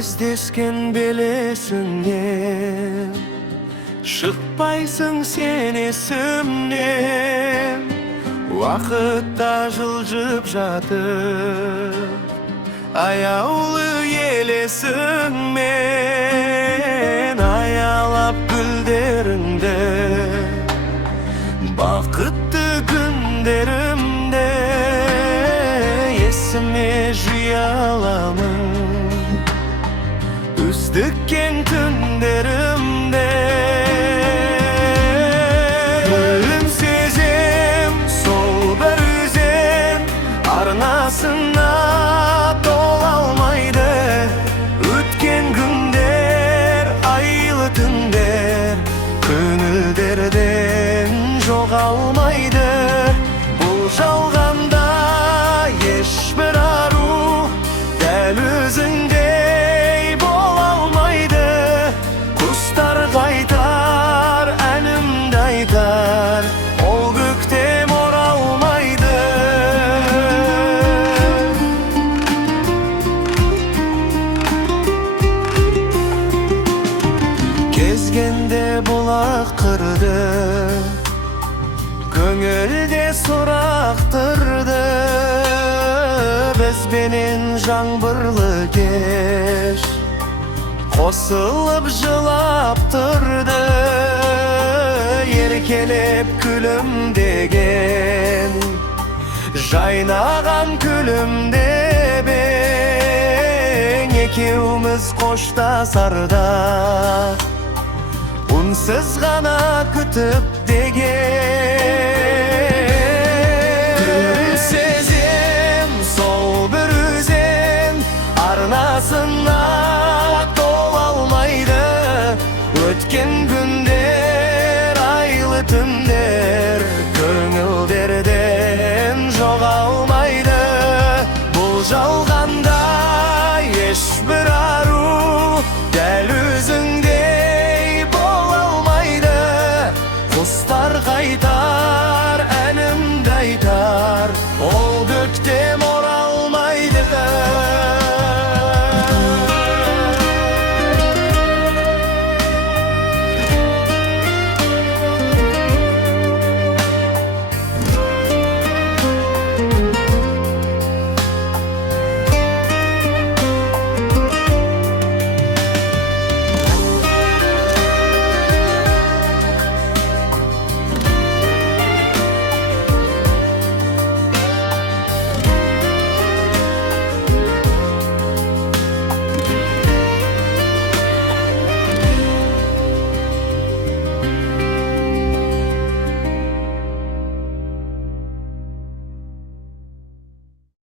Кездескен белесіңнен, шықпайсың сен есімнен. Уақытта жылжып жатып, аяулы елесіңмен. Аялап гүлдеріңді, бақытты күндерімді есіме жия аламын. Үздіккен түндерімде гүлін сезем, сол бір өзен арнасына тола алмайды. Өткен күндер, айлы түндер көңілдерден жоғалмайды. Бұл жалғанда ешбір ару дәл өзіңдей бола алмайды. Құстар қайтар, әнімді айтар, ол көктем оралмайды. Кезгенде бұлақ қырды, көңілде сұрақтырды. Бізбенен жаңбырлы кеш қосылып жылап тұрды. Еркелеп күлімдеген, жайнаған күлімдеп ең. Екеуміз қоштасарда үнсіз ғана күтіп деген.